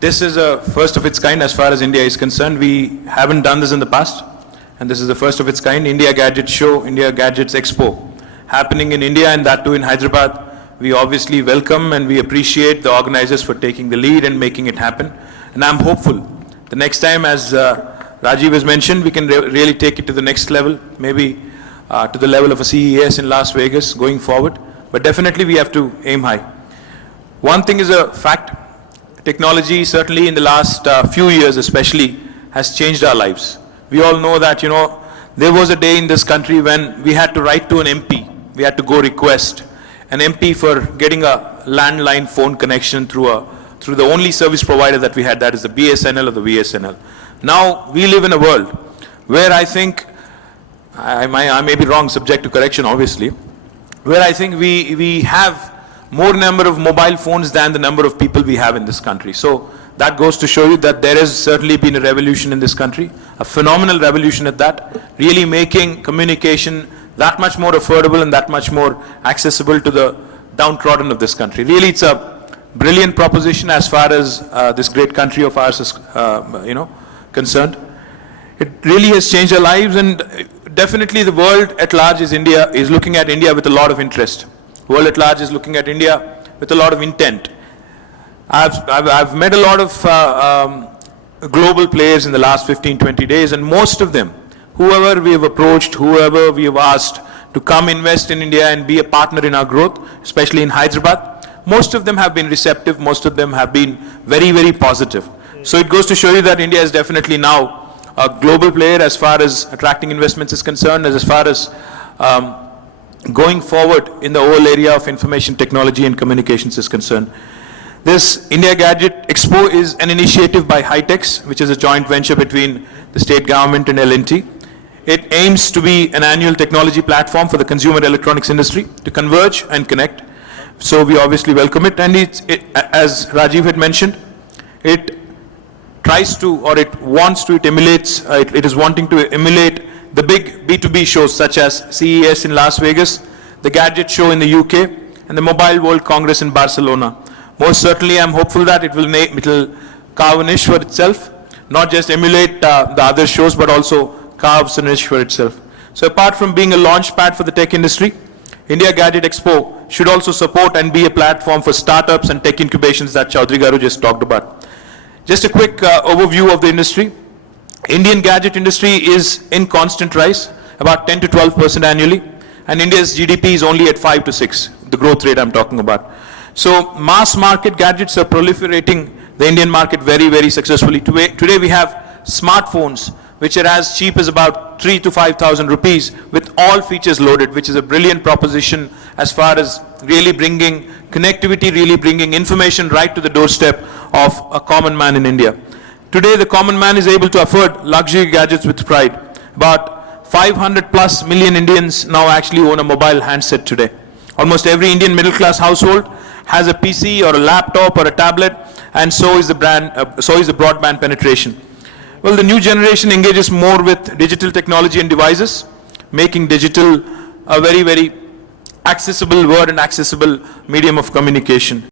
This is a first of its kind as far as India is concerned. We haven't done this in the past, and this is the first of its kind. India Gadget Show, India Gadgets Expo, happening in India, and that too in Hyderabad. We obviously welcome and we appreciate the organizers for taking the lead and making it happen. And I'm hopeful the next time, as Rajiv has mentioned, we can really take it to the next level, maybe to the level of a CES in Las Vegas going forward. But definitely we have to aim high. One thing is a fact. Technology, certainly in the last few years especially, has changed our lives. We all know that, there was a day in this country when we had to write to an MP. We had to go request an MP for getting a landline phone connection through the only service provider that we had, that is the BSNL or the VSNL. Now we live in a world where I think, I may be wrong, subject to correction obviously, where I think we have more number of mobile phones than the number of people we have in this country. So that goes to show you that there has certainly been a revolution in this country, a phenomenal revolution at that, really making communication that much more affordable and that much more accessible to the downtrodden of this country. Really, it's a brilliant proposition as far as this great country of ours is, concerned. It really has changed our lives, and definitely the world at large is looking at India with a lot of interest. The world at large is looking at India with a lot of intent. I've met a lot of global players in the last 15-20 days, and most of them, whoever we have approached, whoever we have asked to come invest in India and be a partner in our growth, especially in Hyderabad, most of them have been receptive, most of them have been very, very positive. So it goes to show you that India is definitely now a global player as far as attracting investments is concerned, as far as going forward in the whole area of information technology and communications is concerned. This India Gadget Expo is an initiative by Hightex, which is a joint venture between the state government and L&T. It aims to be an annual technology platform for the consumer electronics industry to converge and connect. So we obviously welcome it, and as Rajiv had mentioned, it tries to, or it wants to, it is wanting to emulate the big B2B shows such as CES in Las Vegas, the Gadget Show in the UK, and the Mobile World Congress in Barcelona. Most certainly, I'm hopeful that it will carve a niche for itself, not just emulate the other shows, but also carves a niche for itself. So apart from being a launch pad for the tech industry, India Gadget Expo should also support and be a platform for startups and tech incubations that Chaudhary Garu just talked about. Just a quick overview of the industry. Indian gadget industry is in constant rise, about 10 to 12% annually, and India's GDP is only at 5 to 6, the growth rate I'm talking about. So mass market gadgets are proliferating the Indian market very, very successfully. Today we have smartphones which are as cheap as about 3,000 to 5,000 rupees with all features loaded, which is a brilliant proposition as far as really bringing connectivity, really bringing information right to the doorstep of a common man in India. Today, the common man is able to afford luxury gadgets with pride. About 500 plus million Indians now actually own a mobile handset today. Almost every Indian middle class household has a PC or a laptop or a tablet, and so is the broadband penetration. Well, the new generation engages more with digital technology and devices, making digital a very, very accessible word and accessible medium of communication.